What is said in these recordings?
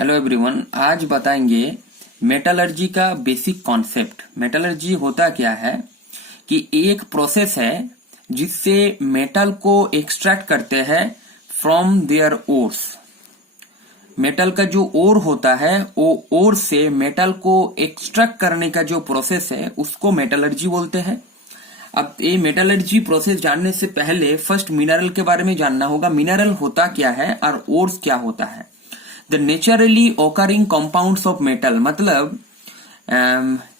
Hello everyone, आज बताएंगे metallurgy का बेसिक कॉन्सेप्ट। मेटलर्जी होता क्या है कि एक प्रोसेस है जिससे मेटल को एक्सट्रैक्ट करते हैं फ्रॉम देयर ओर्स। मेटल का जो ओर होता है वो ओर से मेटल को एक्सट्रैक्ट करने का जो प्रोसेस है उसको मेटलर्जी बोलते हैं। अब ये मेटलर्जी प्रोसेस जानने से पहले फर्स्ट मिनरल के बारे में जानना होगा। मिनरल होता क्या है और ओर्स क्या होता है। The naturally occurring compounds of metal, मतलब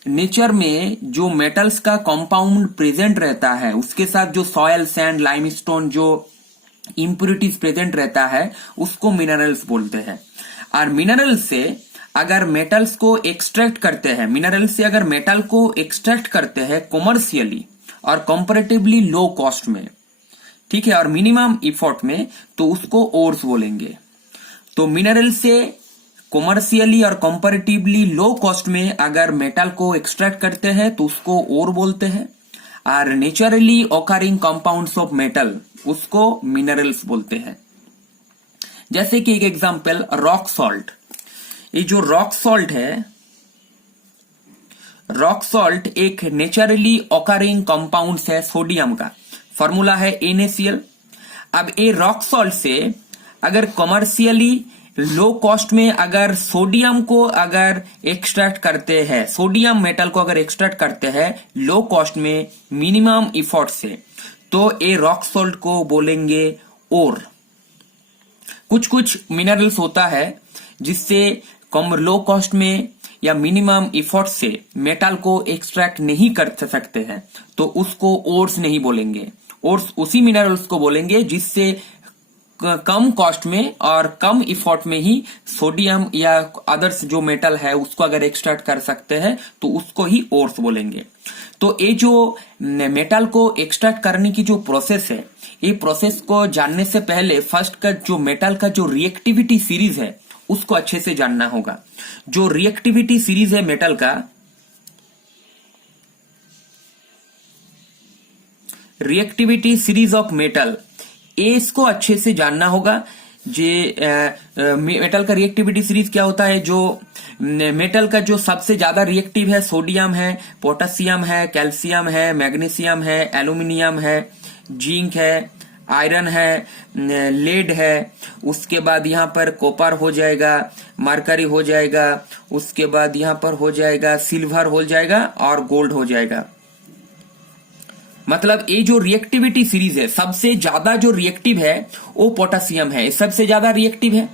नेचर में जो मेटल्स का कंपाउंड प्रेजेंट रहता है उसके साथ जो सॉयल, सैंड, लाइमस्टोन जो इम्प्यूरिटीज प्रेजेंट रहता है उसको मिनरल्स बोलते हैं। और मिनरल से अगर मेटल्स को एक्सट्रैक्ट करते हैं, मिनरल से अगर मेटल को एक्सट्रैक्ट करते हैं कॉमर्शियली और कंपैरेटिवली लो कॉस्ट में, ठीक है, और मिनिमम इफोर्ट में, तो उसको ओर्स बोलेंगे। तो मिनरल से कॉमर्शियली और कंपैरेटिवली लो कॉस्ट में अगर मेटल को एक्सट्रैक्ट करते हैं तो उसको ओर बोलते हैं। और naturally occurring compounds of metal उसको मिनरल्स बोलते हैं। जैसे कि एक एग्जांपल रॉक सॉल्ट। ये जो रॉक सॉल्ट है, रॉक सॉल्ट एक नेचुरली ऑकरिंग कंपाउंड्स है सोडियम का। फॉर्मूला है NaCl। अब ये रॉक सॉल्ट से अगर कॉमर्शियली लो कॉस्ट में अगर सोडियम को अगर एक्सट्रैक्ट करते हैं, सोडियम मेटल को अगर एक्सट्रैक्ट करते हैं लो कॉस्ट में मिनिमम इफोर्ट से, तो ये रॉक सॉल्ट को बोलेंगे ओर। कुछ कुछ मिनरल्स होता है जिससे कम लो कॉस्ट में या मिनिमम इफोर्ट से मेटल को एक्सट्रैक्ट नहीं कर सकते हैं, तो उसको ओर्स नहीं बोलेंगे। ओर्स उसी मिनरल्स को बोलेंगे जिससे कम कॉस्ट में और कम इफोर्ट में ही सोडियम या अदर्स जो मेटल है उसको अगर एक्सट्रैक्ट कर सकते हैं तो उसको ही ओर्स बोलेंगे। तो ये जो मेटल को एक्सट्रैक्ट करने की जो प्रोसेस है, ये प्रोसेस को जानने से पहले फर्स्ट का जो मेटल का जो रिएक्टिविटी सीरीज है उसको अच्छे से जानना होगा। जो रिएक्टिविटी सीरीज है मेटल का, रिएक्टिविटी सीरीज ऑफ मेटल, इसको अच्छे से जानना होगा। मेटल का रिएक्टिविटी सीरीज क्या होता है। जो मेटल का जो सबसे ज्यादा रिएक्टिव है सोडियम है, पोटेशियम है, कैल्शियम है, मैग्नीशियम है, एल्यूमिनियम है, जिंक है, आयरन है, लेड है, उसके बाद यहाँ पर कॉपर हो जाएगा, मरकरी हो जाएगा, उसके बाद यहाँ पर हो जाएगा सिल्वर हो जाएगा और गोल्ड हो जाएगा। मतलब ये जो रिएक्टिविटी सीरीज है, सबसे ज्यादा जो रिएक्टिव है वो पोटेशियम है, सबसे ज्यादा रिएक्टिव है।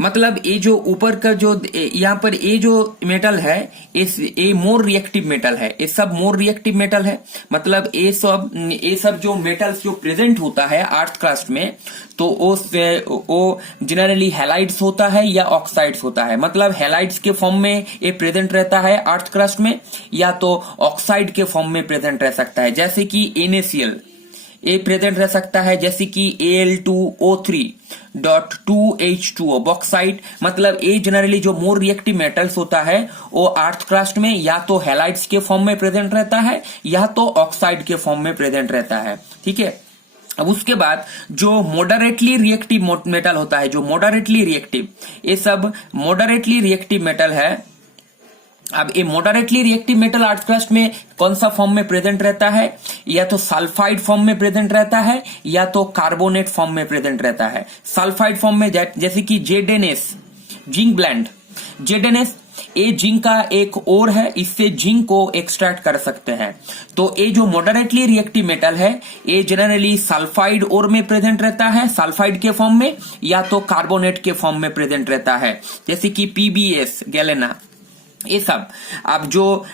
मतलब ये जो ऊपर का जो यहाँ पर ये जो मेटल है ये मोर रिएक्टिव मेटल है, ये सब मोर रिएक्टिव मेटल है। मतलब ये सब जो मेटल्स जो प्रेजेंट होता है अर्थ क्रस्ट में, तो वो जनरली हैलाइड्स होता है या ऑक्साइड्स होता है। मतलब हैलाइड्स के फॉर्म में ये प्रेजेंट रहता है अर्थ क्रस्ट में, या तो ऑक्साइड के फॉर्म में प्रेजेंट रह सकता है, जैसे कि NaCl ये प्रेजेंट रह सकता है, जैसे कि Al2O3.2H2O बॉक्साइट। मतलब ये जनरली जो मोर रिएक्टिव मेटल्स होता है वो अर्थ क्रस्ट में या तो हैलाइड्स के फॉर्म में प्रेजेंट रहता है या तो ऑक्साइड के फॉर्म में प्रेजेंट रहता है, ठीक है। अब उसके बाद जो मॉडरेटली रिएक्टिव मेटल होता है, जो मॉडरेटली रिएक्टिव, ये सब मॉडरेटली रिएक्टिव मेटल है। अब ये moderately reactive metal earth crust में कौन सा फॉर्म में प्रेजेंट रहता है, या तो सल्फाइड फॉर्म में प्रेजेंट रहता है या तो कार्बोनेट फॉर्म में प्रेजेंट रहता है। सल्फाइड फॉर्म में जैसे कि ZnS, जिंक ब्लेंड, ZnS ये जिंक का एक ओर है, इससे जिंक को एक्सट्रैक्ट कर सकते हैं। तो ये जो मॉडरेटली रिएक्टिव मेटल है ये जनरली सल्फाइड ओर में प्रेजेंट रहता है, सल्फाइड के फॉर्म में, या तो कार्बोनेट के फॉर्म में प्रेजेंट रहता है, जैसे कि PbS, गैलेना, ये सब। अब जो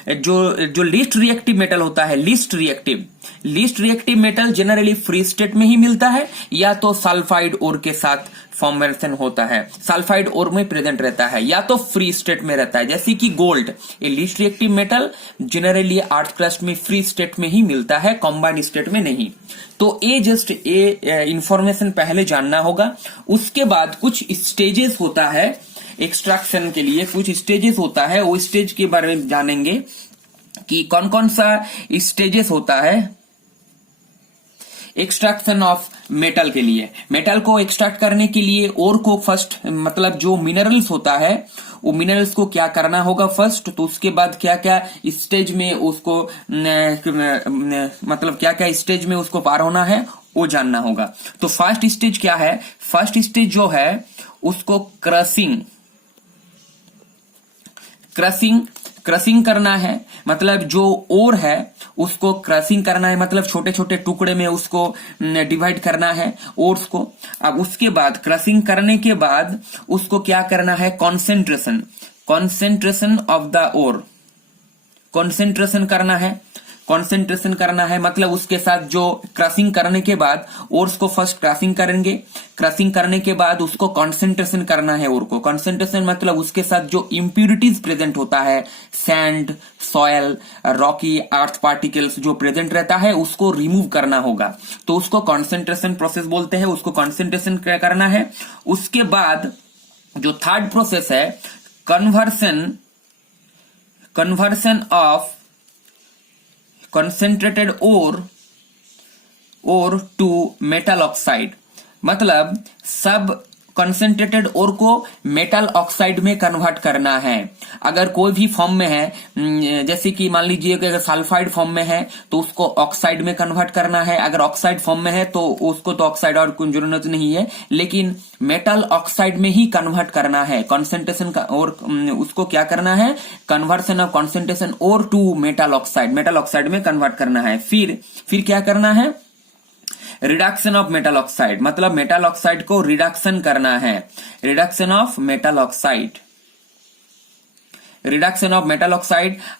लिस्ट रिएक्टिव मेटल होता है, least reactive metal generally free state में ही मिलता है या तो सल्फाइड ओर के साथ फॉर्मेशन होता है, सल्फाइड ओर में प्रेजेंट रहता है, या तो फ्री स्टेट में रहता है, जैसे कि गोल्ड। ये least reactive metal generally earth crust में फ्री स्टेट में ही मिलता है, कॉम्बाइंड स्टेट में नहीं। तो ये जस्ट ये इंफॉर्मेशन पहले जानना होगा। उसके बाद कुछ स्टेजेस होता है एक्सट्रैक्शन के लिए, कुछ स्टेजेस होता है, वो स्टेज के बारे में जानेंगे कि कौन कौन सा स्टेजेस होता है। एक्सट्रैक्शन ऑफ मेटल के लिए, मेटल को एक्सट्रैक्ट करने के लिए ओर को फर्स्ट मतलब जो मिनरल्स होता है वो मिनरल्स को क्या करना होगा फर्स्ट, तो उसके बाद क्या क्या स्टेज में उसको मतलब क्या क्या स्टेज में उसको पार होना है वो जानना होगा। तो फर्स्ट स्टेज क्या है, फर्स्ट स्टेज जो है उसको क्रशिंग करना है, मतलब जो ओर है उसको क्रशिंग करना है, मतलब छोटे छोटे टुकड़े में उसको डिवाइड करना है ओर्स को। अब उसके बाद क्रशिंग करने के बाद उसको क्या करना है, concentration of the ore, concentration करना है, मतलब उसके साथ जो क्रशिंग करने के बाद ओर्स को फर्स्ट क्रशिंग करेंगे, क्रशिंग करने के बाद उसको कंसंट्रेशन करना है ओर को। कंसंट्रेशन मतलब उसके साथ जो इंप्यूरिटीज प्रेजेंट होता है, सैंड, सॉयल, रॉकी, अर्थ पार्टिकल्स जो प्रेजेंट रहता है उसको रिमूव करना होगा, तो उसको कंसंट्रेशन प्रोसेस बोलते हैं, उसको कंसंट्रेशन करना है। उसके बाद जो थर्ड प्रोसेस है conversion of concentrated ore to metal oxide, मतलब सब कंसेंट्रेटेड ओर को मेटल ऑक्साइड में कन्वर्ट करना है। अगर कोई भी फॉर्म में है, जैसे कि मान लीजिए कि अगर सल्फाइड फॉर्म में है तो उसको ऑक्साइड में कन्वर्ट करना है, अगर ऑक्साइड फॉर्म में है तो उसको तो ऑक्साइड और कोई जरूरत नहीं है, लेकिन मेटल ऑक्साइड में ही कन्वर्ट करना है कंसेंट्रेशन का, और उसको क्या करना है, conversion of concentration ore to metal oxide में कन्वर्ट करना है। फिर क्या करना है, रिडक्शन ऑफ मेटल ऑक्साइड, मतलब मेटल ऑक्साइड को रिडक्शन करना है, रिडक्शन ऑफ मेटल ऑक्साइड।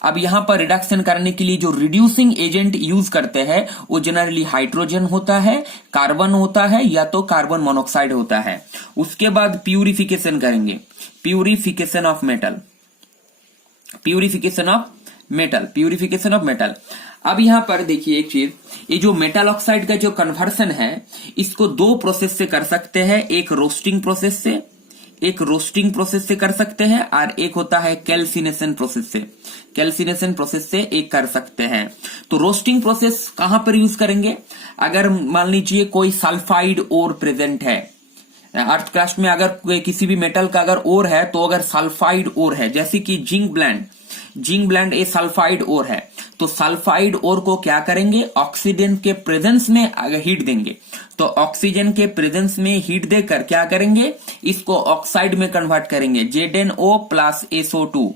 अब यहां पर रिडक्शन करने के लिए जो रिड्यूसिंग एजेंट यूज करते हैं वो जनरली हाइड्रोजन होता है, कार्बन होता है, या तो कार्बन मोनोक्साइड होता है। उसके बाद प्यूरिफिकेशन करेंगे, प्यूरिफिकेशन ऑफ मेटल। अब यहां पर देखिए एक चीज, ये जो मेटल ऑक्साइड का जो कन्वर्सन है इसको दो प्रोसेस से कर सकते हैं, एक रोस्टिंग प्रोसेस से कर सकते हैं और एक होता है कैल्सिनेशन प्रोसेस से एक कर सकते हैं। तो रोस्टिंग प्रोसेस कहां पर यूज करेंगे, अगर मान लीजिए कोई सल्फाइड ओर प्रेजेंट है अर्थ क्रस्ट में, अगर किसी भी मेटल का अगर ओर है तो अगर सल्फाइड ओर है, जैसे कि जिंक ब्लेंड ए सल्फाइड ओर है, तो सल्फाइड ओर को क्या करेंगे, ऑक्सीजन के प्रेजेंस में अगर हीट देंगे, तो ऑक्सीजन के प्रेजेंस में हीट देकर क्या करेंगे, इसको ऑक्साइड में कन्वर्ट करेंगे, ZnO प्लस SO2।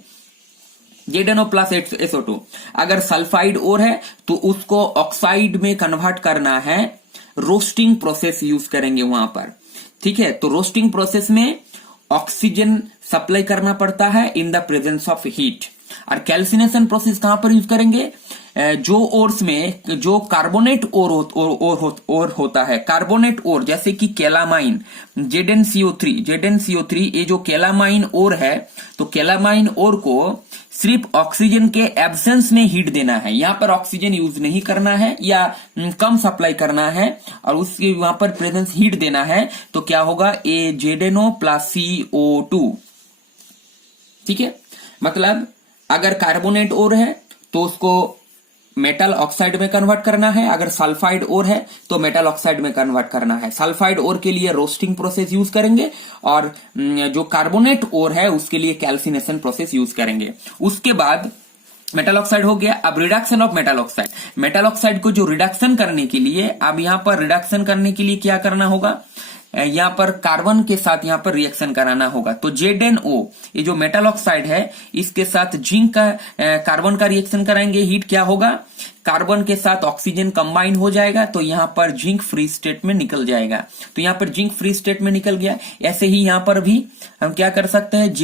अगर सल्फाइड ओर है तो उसको ऑक्साइड में कन्वर्ट करना है, रोस्टिंग प्रोसेस यूज करेंगे वहां पर, ठीक है। तो रोस्टिंग प्रोसेस में ऑक्सीजन सप्लाई करना पड़ता है in the presence of heat. और कैल्सिनेशन प्रोसेस कहां पर यूज करेंगे, जो ओर्स में जो कार्बोनेट ओर होता है, कार्बोनेट ओर जैसे कि कैलामाइन, ZnCO3, ये जो कैलामाइन ओर है, तो कैलामाइन ओर को सिर्फ ऑक्सीजन के एब्सेंस में हीट देना है, यहां पर ऑक्सीजन यूज नहीं करना है या कम सप्लाई करना है, और उसके वहां पर प्रेजेंस हीट देना है, तो क्या होगा, ZnO प्लस CO2, ठीक है। मतलब अगर कार्बोनेट ओर है तो उसको मेटल ऑक्साइड में कन्वर्ट करना है, अगर सल्फाइड ओर है तो मेटल ऑक्साइड में कन्वर्ट करना है। सल्फाइड ओर के लिए रोस्टिंग प्रोसेस यूज करेंगे और जो कार्बोनेट ओर है उसके लिए कैल्सिनेशन प्रोसेस यूज करेंगे। उसके बाद मेटल ऑक्साइड हो गया। अब रिडक्शन ऑफ मेटल ऑक्साइड को जो रिडक्शन करने के लिए, अब यहां पर रिडक्शन करने के लिए क्या करना होगा, यहां पर कार्बन के साथ यहां पर रिएक्शन कराना होगा। तो ZnO ये जो मेटल ऑक्साइड है इसके साथ जिंक का कार्बन का रिएक्शन कराएंगे, हीट क्या होगा, कार्बन के साथ ऑक्सीजन कंबाइन हो जाएगा, तो यहां पर जिंक फ्री स्टेट में निकल जाएगा। तो यहां पर जिंक फ्री स्टेट में निकल गया। ऐसे ही यहां पर भी हम क्या कर सकते हैं,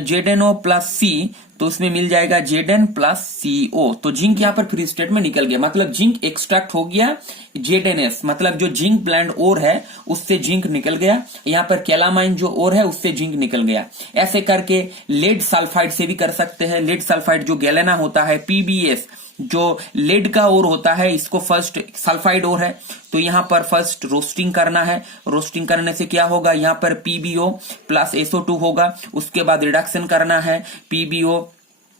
ZnO प्लस C, तो उसमें मिल जाएगा Zn प्लस CO। तो जिंक यहां पर फ्री स्टेट में निकल गया, मतलब जिंक एक्सट्रैक्ट हो गया, ZnS मतलब जो जिंक ब्लेंड ओर है उससे जिंक निकल गया, यहां पर कैलामाइन जो ओर है उससे जिंक निकल गया। ऐसे करके लेड सल्फाइड से भी कर सकते हैं। लेड सल्फाइड जो गैलेना होता है, PbS जो लेड का ओर होता है, इसको फर्स्ट सल्फाइड ओर है, तो यहां पर फर्स्ट रोस्टिंग करना है। रोस्टिंग करने से क्या होगा, यहां पर PbO प्लस SO2 होगा। उसके बाद रिडक्शन करना है, PbO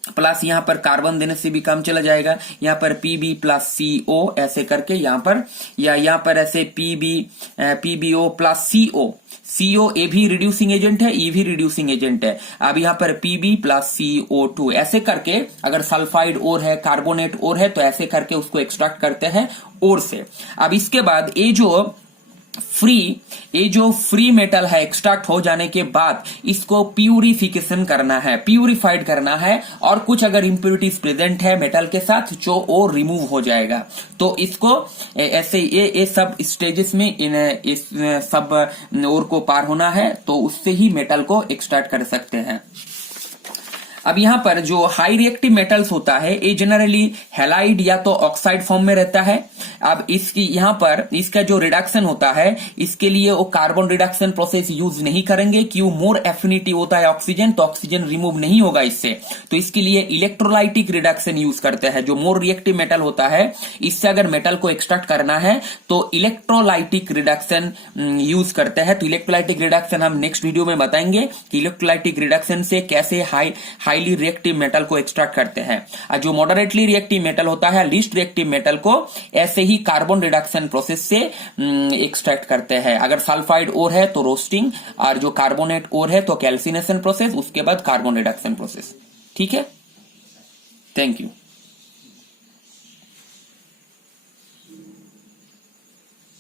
प्लस यहाँ पर कार्बन देने से भी काम चला जाएगा, यहाँ पर Pb प्लस CO ऐसे करके यहाँ पर, या यहाँ पर ऐसे PbO प्लस CO ए भी रिड्यूसिंग एजेंट है, E भी रिड्यूसिंग एजेंट है। अब यहाँ पर Pb प्लस CO2 ऐसे करके, अगर सल्फाइड और है, कार्बोनेट और है, तो ऐसे करके उसको एक्सट्रैक्ट करते हैं और से। अब इसके बाद ये जो फ्री मेटल है एक्सट्रैक्ट हो जाने के बाद इसको प्यूरिफिकेशन करना है, प्यूरिफाइड करना है, और कुछ अगर इंप्योरिटीज प्रेजेंट है मेटल के साथ जो और रिमूव हो जाएगा। तो इसको ऐसे ये सब स्टेजेस में इस सब और को पार होना है, तो उससे ही मेटल को एक्सट्रैक्ट कर सकते हैं। अब यहाँ पर जो हाई रिएक्टिव मेटल्स होता है ये जनरली हैलाइड या तो ऑक्साइड फॉर्म में रहता है। अब इसकी यहाँ पर इसका जो रिडक्शन होता है इसके लिए वो कार्बन रिडक्शन प्रोसेस यूज नहीं करेंगे, क्यों मोर एफिनिटी होता है ऑक्सीजन, तो ऑक्सीजन रिमूव नहीं होगा इससे। तो इसके लिए इलेक्ट्रोलाइटिक रिडक्शन यूज करते हैं। जो मोर रिएक्टिव मेटल होता है इससे अगर मेटल को एक्सट्रैक्ट करना है तो इलेक्ट्रोलाइटिक रिडक्शन यूज करते हैं। तो इलेक्ट्रोलाइटिक रिडक्शन हम नेक्स्ट वीडियो में बताएंगे कि इलेक्ट्रोलाइटिक रिडक्शन से कैसे हाईली रिएक्टिव मेटल को एक्सट्रैक्ट करते हैं। जो मॉडरेटली रिएक्टिव मेटल होता है, लीस्ट रिएक्टिव मेटल को ऐसे ही कार्बन रिडक्शन प्रोसेस से एक्सट्रैक्ट करते हैं। अगर सल्फाइड और है तो रोस्टिंग, और जो कार्बोनेट और है तो कैल्सिनेशन प्रोसेस, उसके बाद कार्बन रिडक्शन प्रोसेस। ठीक है, थैंक यू।